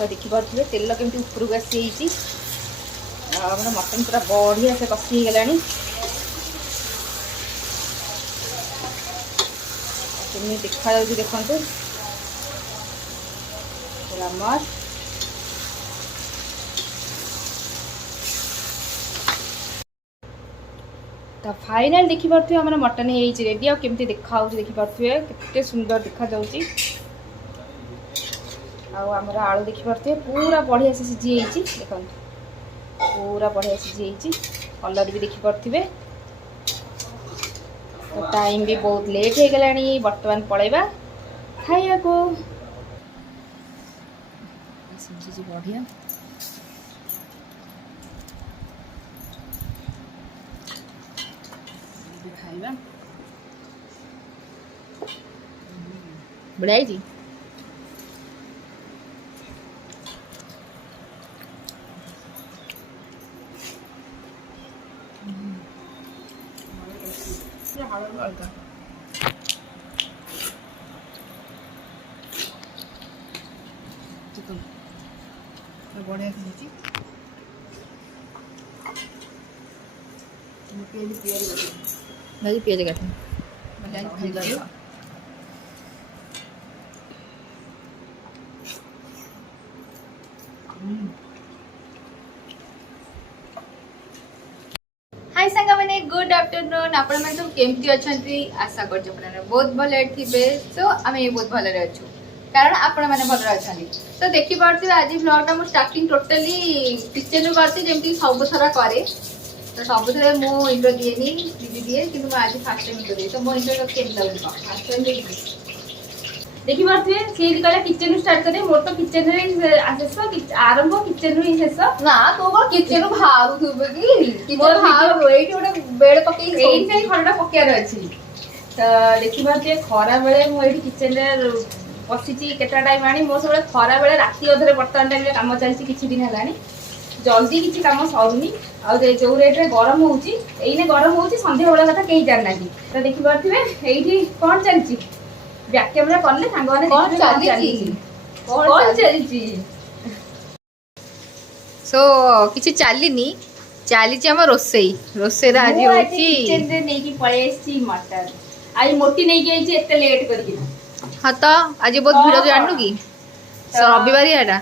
तो देखिपे तेल केमती उपरक आसी मटन पूरा बढ़िया से कषि गला देखा देखु पूरा मस्त। तो फाइनल देखिपे आम मटन रेडी आ केमती देखा देखिपे केते सुंदर देखा जाउची। आमर आलू देखिपे पूरा बढ़िया से सीझी देखो पूरा बढ़िया सीझी कलर भी देखिपे। तो टाइम भी बहुत लेट हो गला बर्तमान पलैबा खाइया को सीझी बढ़िया खाइबा बढ़िया जी। बढ़िया पियाज काट हाय सांगा मैंने गुड आफ्टरनून आपण मैंने सब केमती अच्छा आशा कर बहुत भले थे। सो आम बहुत भले अच्छु कारण आपण मैंने भले अच्छा। तो देखी पार्थे आज ब्लॉगटा मुझे स्टार्टिंग टोटली किचन रू करती जमी सब थरा करे। तो सब थे मो इंट्रो दिए दीदी दिए कि आज फास्ट टाइम इंट्रो दिए। तो मो इंट्रो केमती देखी पार्थे सी कहला किचन स्टार्ट करे मोर तो किचन शेष आरंभ किचन ही शेष ना तो कौन किचन बाहर कि गोटे बेड पकई खड़ा पकेयार अच्छी। तो देखी पार्थे खरा बेले मुझे किचन बसी के टाइम आनी मो सब खरा बेले राति अधे बर्तमान टाइम कम चलती किसी दिन है जल्दी किसी कम सरुनी जो रेट्रे गरम होने गरम हो सन्ध्या बेला कथा कहीं जाना। तो देखी पार्थे ये कौन चलती बैक कैमरा करले सांग माने कौन चलती सो किसी चलनी चली आम रोसई रोसई आज किचन रे नहीं कि पळे आसी मटन आज मोटी नहीं कि आइछि एते लेट करके। हां तो आज बहुत भीड़ जाननु कि रविवार एटा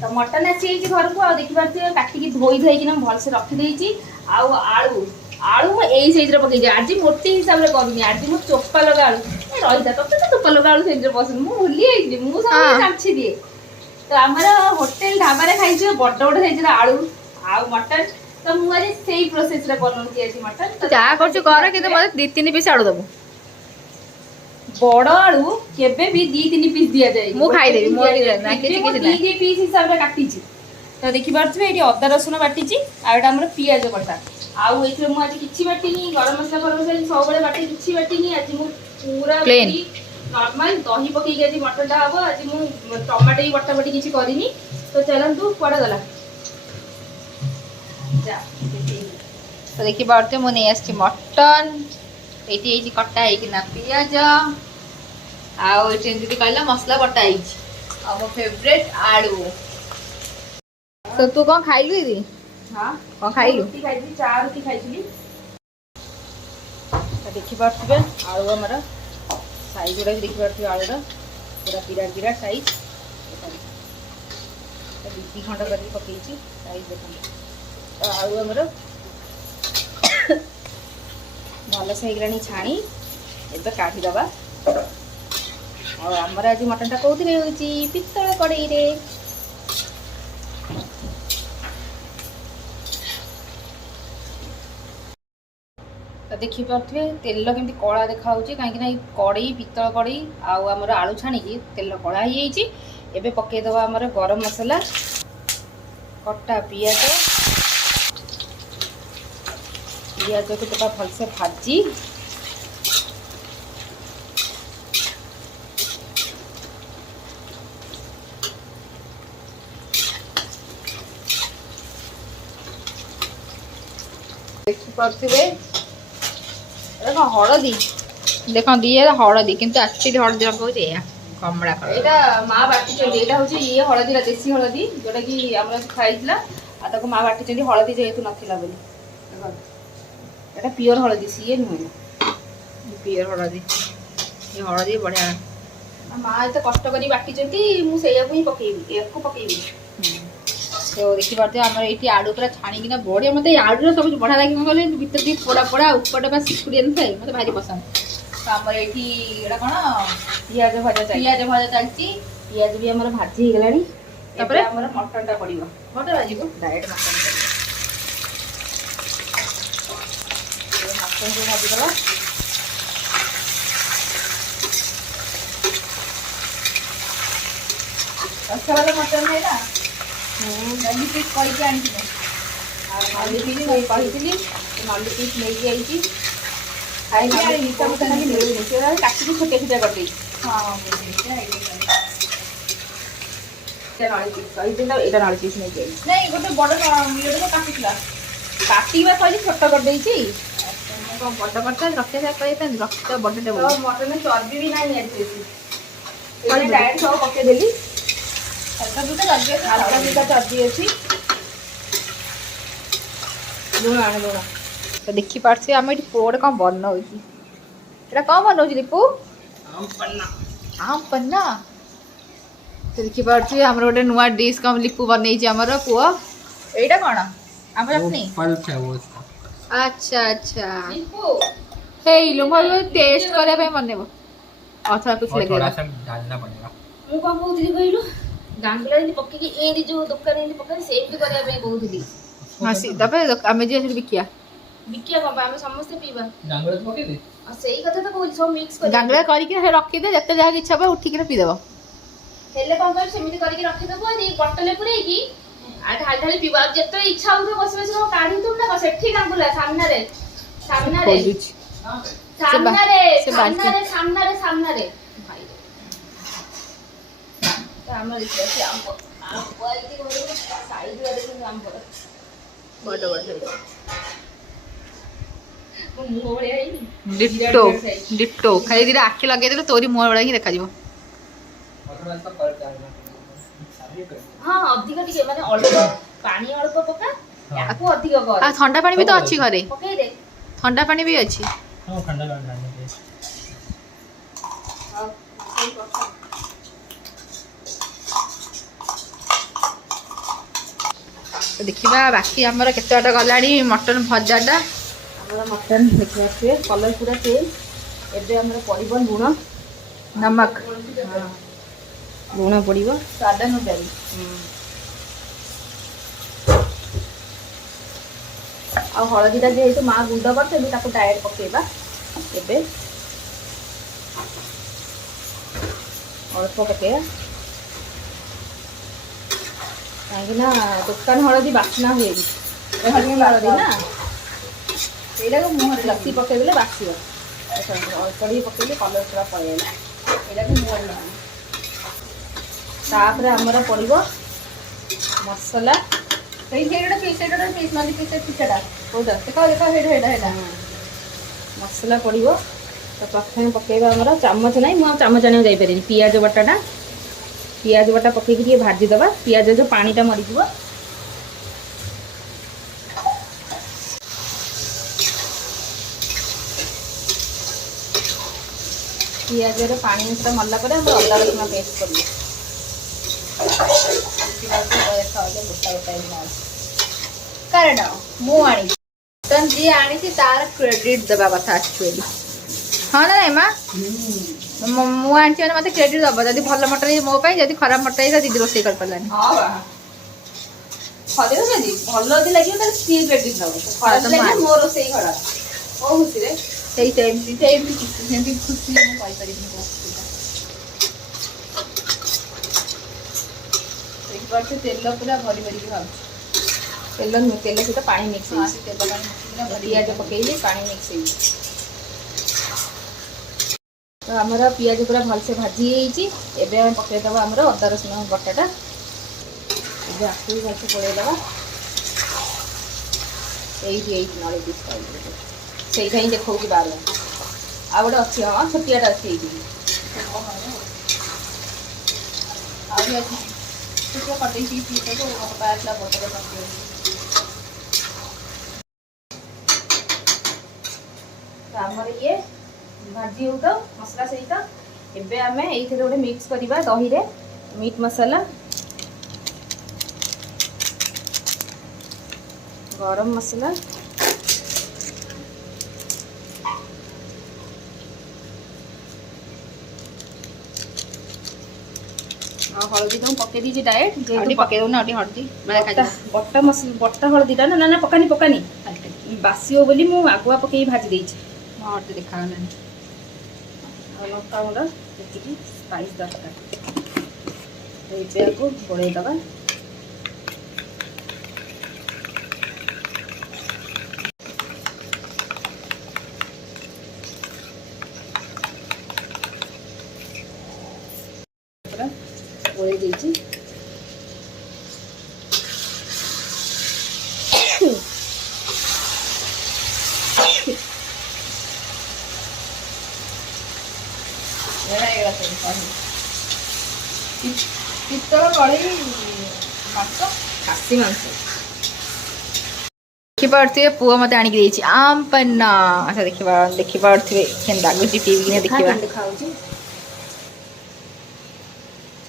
तो मटन आसी घर को देखि पारथि काटिकी धोई धोई किना भल से रखि देछि। आउ आलू आलू मु एई साइज रे पकई आज मोटी हिसाब रे करनी आज मु चोपा लगा आलू रही था तो चोपा लगा आलू साइज रे पसंद मु भूली आइछि मु सब जाछि दिए। तो हमरा होटल ढाबा रे खाइछि बड़ बड़ साइज रे आलू आ मटन। तो मु आज सेही प्रोसेस रे बनौछि आज मटन। तो जा करछु कर कि मते 2-3 पीस आलू दबो बड़ आलू केबे भी 2-3 पीस दिया जाय मु खाइ देबी मोर ना किछि किछि ना 2 पीस हिसाब रे काटिछि। तो देखि पारथि एठी अदा रसुन बाटिछि आ एटा हमर पियाज कटा आउ एथि मु आज किछि बाटिनी गरम मसला सब बळे बाटी किछि बाटिनी आज मु पूरा प्लेन नॉर्मल दही पकई आज मटन टा हबो। आज मु टमाटो ही बटा बटी किछि करिनी। तो चलंतु कुआडा गला जा तो देखि पारते मु नै आछि मटन एठी एठी कटा है कि ना पियाज आउ एठी जदी कहला मसला बटा है आ मो फेवरेट आलू। तो तू कोन खाइलु दीदी? हां कोन खाइलु? रोटी खाइली 4 रोटी खाइली। तो देखि पारथिबे आलू हमरा साइज गुडा देखि पारथिबे आलू रा पूरा पिराट पिराट साइज तो दीदी खंड करके पकेइची साइज देखो। तो आलू हमरा भल से गलानी छाणी ए काढ़ी दबा। और आमर आज मटन टा कौन होची पित्तल कड़ई रे। तो देखी पारे तेल केमती कला देखा कहीं कड़ई पित्तल कड़ई आमर आलू छाणी तेल कला हो पकईदबा आमर गरम मसला कटा पियाज पियाज को तो भलसे भाजी देखी पारे हलदी देख दिए हलदी किंतु एक्चुअली हलदी रखा कमड़ा एटा माँ बाटी चंदी एटा होची ये हळदी ला देसी हळदी जोटा कि हमरा खाइतला आ ताको माँ बाटी चंदी हळदी जेहेतु नथिला बोली देखो एटा प्योर हळदी सीए नुहे प्योर हळदी ये हळदी बढ़िया माँ एत कष्ट करी बाटी चंदी मु सेया को ही पकेबी एको पकेबी तो देखि पारते हमर एठी आडू पूरा छाणी किना बढ़िया मते आडू सब बढ़िया लागे कहले भीतर दी पोड़ा पोड़ा ऊपर बा सिकुड़ियन थाए मते भारी पसंद तो हमर एठी एडा कोन पियाज भाजा चलची पियाज भी हमर भाजी हे गलानी तापर हमर मटन टा पड़िबो मटन भाजीबो डायरेक्ट मटन मटन को भाजी दला अच्छा वाला मटन है ना नली पीस कही आनी नली पीस नहीं कही नली पीस नहीं आई खाई मिठा मिठा खाली मिलूनी से काटी छोटे छोटे कर हाँ एटा नली पीस नहीं जाए नहीं गोटे बड़ ये काटिला काटिबा कहली छोट कर देइछि बड़ बड़ रखे रखे रखता बड़ टेबल मटन में चर्बी भी नहीं आछि डायरेक्ट सब पके देली हल्का दुटा चर्बी अच्छी लुण आने लुण तो देखी पार्थे आम ये पोड़ कौन बनाऊ एटा कौन बनाऊ दीपू आम पन्ना तो देखी पार्थे आम गोटे नुआ डिश कम लिपू बन आमर पुओ एटा कौन आम चटनी अच्छा अच्छा हे लो टेस्ट करने बनेब अथवा कुछ लगेगा मु कौन कहूली कहलु गांगला पकई एडी जो दुकान पकई सेम करबा पे कहूली हां सी तबे आमे जे बिकिया बिकिया कम आमे समस्त पीबा गांगला पकई दे आ सेही कथा तो कहली सब मिक्स कर गांगला करी के रखी दे जते जहा इच्छा बा उठी के पी देबो हेले कोन कर सेमिति करी के रखी देबो ए बोतल पुरै की आ ढाल ढाल पीबा जते इच्छा हो बस बस काढी तुम ना सेठी गांगला सामने रे सामने रे हमर इसे आम क्वालिटी को साइज वाले के आम बड़ बड़ मुंह बड़े आई डिट्टो डिट्टो खाली दिरा आखि लगे देले तोरी मुंह बड़ा ही देखा जीवो हां अधिक टिके माने अल्प पानी अल्प पका याको अधिक कर आ ठंडा पानी भी तो अछि घरे पके दे ठंडा पानी भी अछि हां ठंडा पानी हां सही पका तो देखा बाकी आमर केत गला मटन भजाटा आम मटन देखिए कलर पूरा चेंज एवं पड़ो लुण नमक लुण पड़ो स्वाद अनुसार आ हलदीटा जेहेतु माँ गुंड कर डायरेक्ट पकेबा एबे अल्प पकेबा कहीं दुकान हलदी बास्ना हुए हलदी ना यहाँ को मुहर लस्सी पकईदे बासिब अल्प पकड़े कलर पूरा पड़ेगा यहाँ मुहर तापर आमर पड़ो मसला पिठाटा कौटा देख देख मसला पड़ो तो प्रथम पकेबा आमर चामच ना मुझे चामच आने जापारे पियाज बटाटा पियाज बटा पकईकि भाजीदबा पियाज जो पानीटा मरीज पियाज पानी अंशटा मरला अदा रसुण पेस्ट कर कारण मुझे जी आनी तार क्रेडिट देवा कथा एक्चुअली हाँ ना नहीं माँ मुझे मत क्रेडिट दब जब भल मटर मो जब खराब मटर दीदी रोसे कर पारानी भल लगे क्रेडिट दब मो रोसे खराब कौ खुशी खुशी मुझे तेल पूरा भरी भरी भाव तेल तेल सहित पा मिक्स तेल पियाज पकईले पा मिक्स तो आमर पियाज पूरा भलसे भाजी एवं पकईदे आमर अदा रसुण बटाटा आपको भी भलसे पड़ेदबा ये नड़ी पीस से ही देखा बार आ गए अच्छी हाँ छोटियाटा अच्छी ଆହୁରି ଅଛି ଟିକେ କରିଦେଇଛି ପିସ୍ ମୋ ପାଇଲା ବଟର ଆମର ଇଏ ଭାଜି ହଉ ତ ମସଲା ସହିତ ଏବେ ଆମେ ଏଇଥିରେ ଗୋଟେ ମିକ୍ସ କରିବା ଦହିରେ ମିଟ୍ ମସଲା ଗରମ ମସଲା हलदी तो पकई दी डायरेक्ट पकई दो ना हलदी बटा मसला बटा हलदीटा ना ना पकानी पकानी बासी बोली मु आगुआ पकई भाजी देछि हलदी देखा गलानी लंका गुंड ये स्पाइस दरकार ये को गोड़े दबा गोड़े देछि पितल कड़ी मांस खासी मांस देखिपे पुआ मत आनिक देछि आम पन्ना अच्छा देखिपे केन लागुची पीबिने देखिबा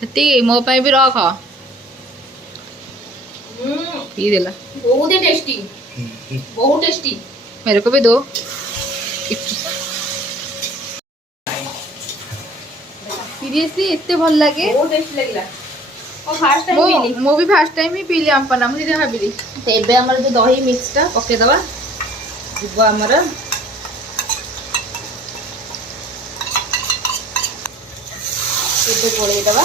सती मो पाई भी रख पी देला बहुत टेस्टी मेरे को भी दो सीरियसली इतने भल लगे बहुत टेस्टी लगला और फर्स्ट टाइम पीली मो भी फर्स्ट टाइम ही पीली आम पन्ना मुझे भाबिली तो एबे हमर जो दही मिक्स टा पके दबा जीव हमर एबे गोळे दबा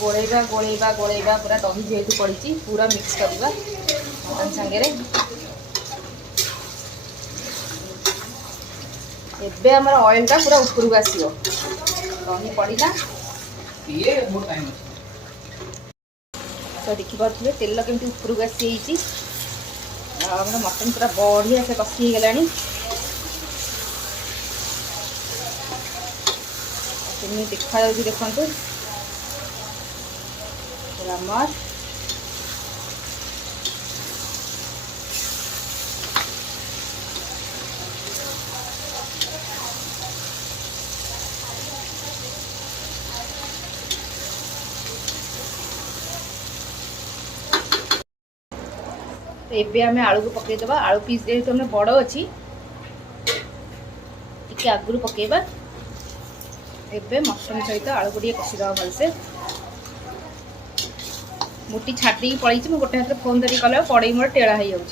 गोळेबा गोळेबा गोळेबा पूरा दही जेतु पड़ी पूरा मिक्स करबा मटन संगे रे एबे हमर ऑयल टा पूरा ऊपर को आसीओ दही पड़ीला ये बहुत टाइम तो देखि पाथले तेल केमती ऊपर को आसी हिची हमर मटन पूरा बढ़िया से कसी हे गलानी केमती देखा जाउची देखंतु रामर एबे हमें आलू को पकई दबा आलू पीस जेहेतु हमने बड़ अच्छी टिके आगुरी पकेबा एबे मटन सहित आलू को कषि दबा भलसे मुठी छाड़ी पड़ी मु गोटे हाथ फोन धरिक कला कड़ई मोर टेढ़ा हो जाऊँ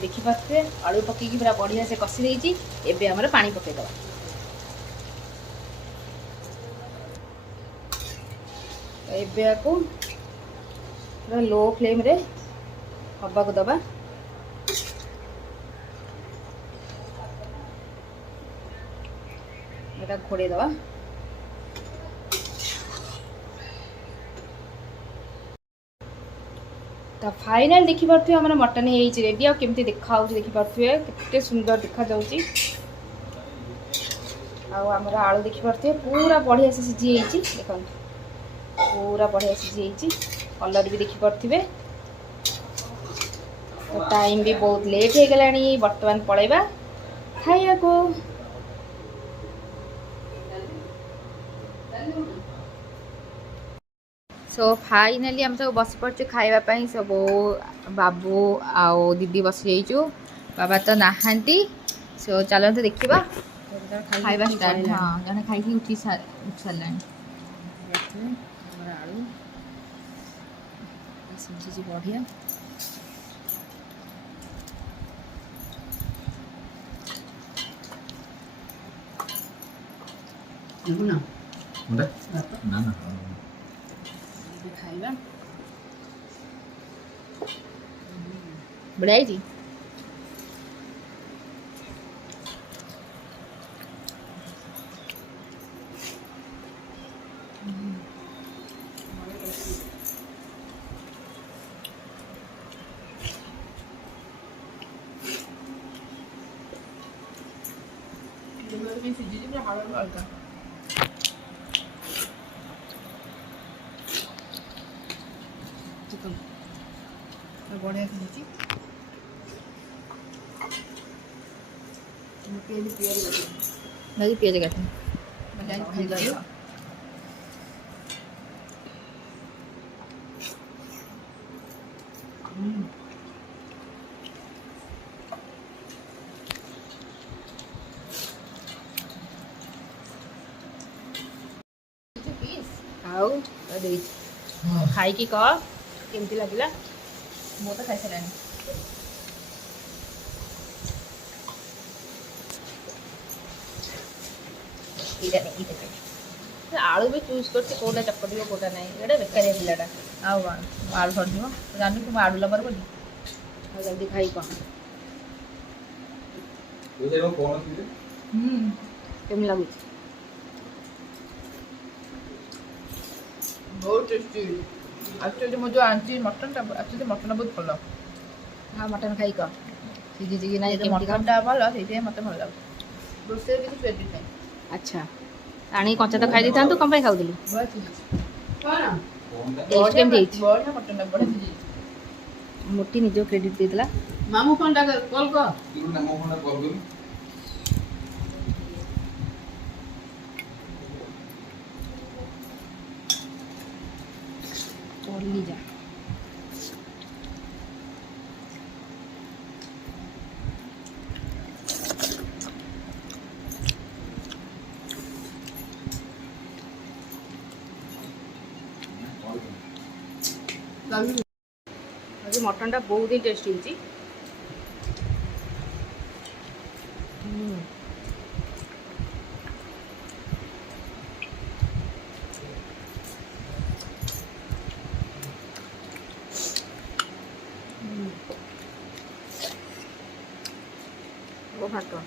देखिपे आलू पकईकी पूरा बढ़िया से कषि देती एबे हमर पानी पकईदबा एबे को पूरा लो फ्लेम रे हवा को दबा एटा घोड़े दबा तो फाइनल देखि पारथुए हमर मटन हे रेडी आ केमती देखा होची देखि पारथुए केते सुंदर देखा जाउची आ हमर आलू देखि पारथुए पूरा बढ़िया से सिझी हेची देखन पूरा बढ़िया सिझी कलर भी देखी पारे तो टाइम भी बहुत लेट हो गला बर्तमान पलैबा खाइया को सो फाइनाली हम सब बस पड़े खावाई सब बाबू आओ दीदी बस जाइचु बाबा तो नहांती सो चलते देखा खाइबा स्टार्ट हाँ जन खाई उठी सारा आलू सिझी बढ़िया खाइबा बढ़िया जी ସିଝିଛି ପୁରା ହାଡ଼ ଅଲଗା। ବଢ଼ିଆ ସିଝିଛି। ଭାଜି ପିଆଜ କାଟେ ଖାଇପାରିବ। ଆଉ ଦେଇଛି ଖାଇକି କହ କେମିତି ଲାଗିଲା। ମୁଁ ତ ଖାଇସାରିଲାଣି। ଆଳୁ ବି ଚୁଜ୍ କରୁଛି କୋଉଟା ଚକଟିବ କୋଉଟା ନାହିଁ। ଏଇଟା ବେକାରିଆ ପିଲାଟା। ଆଉ କ'ଣ ଆଳୁ ସରିଯିବ ଜାଣିଛୁ ତୁ ଆଳୁ ଲବାର ବୋଲି। ଆଉ ଜଲ୍ଦି ଖାଇ କହ କେମିତି ଲାଗୁଛି। ବହୁତ ଟେଷ୍ଟି। ଆକ୍ଚୁଆଲି ମୁଁ ଯେଉଁ ଆଣିଛି ମଟନ୍ଟା ମଟନ୍ଟା ବହୁତ ଭଲ। ହଁ ମଟନ୍ ଖାଇ କହ ସିଝିଛି କି ନାହିଁ କେମିତି କହ। ମଟନ୍ଟା ଭଲ ସେଇଥିପାଇଁ ମୋତେ ଭଲ ଲାଗୁଛି। ରୋଷେଇ କିଛି କ୍ରେଡ଼ିଟ୍ ନାହିଁ। ଆଚ୍ଛା ଆଣିକି କଞ୍ଚା ତ ଖାଇ ଦେଇଥାନ୍ତୁ କ'ଣ ପାଇଁ ଖାଉଥିଲୁ। ବଢ଼ିଆ ସିଝିଛି। କ'ଣ ଟେଷ୍ଟ କେମିତି ହେଇଛି। ବଢ଼ିଆ ମଟନ୍ଟା ବଢ଼ିଆ ସିଝିଛି। ମୋଟି ନିଜକୁ କ୍ରେଡ଼ିଟ୍ ଦେଇଥିଲା। ମାମୁଁ ଫୋନ୍ଟା କଲ୍ କର। ଯା ଆଜି ମଟନ୍ଟା ବହୁତ ହିଁ ଟେଷ୍ଟି ହେଇଛି। ଭାତ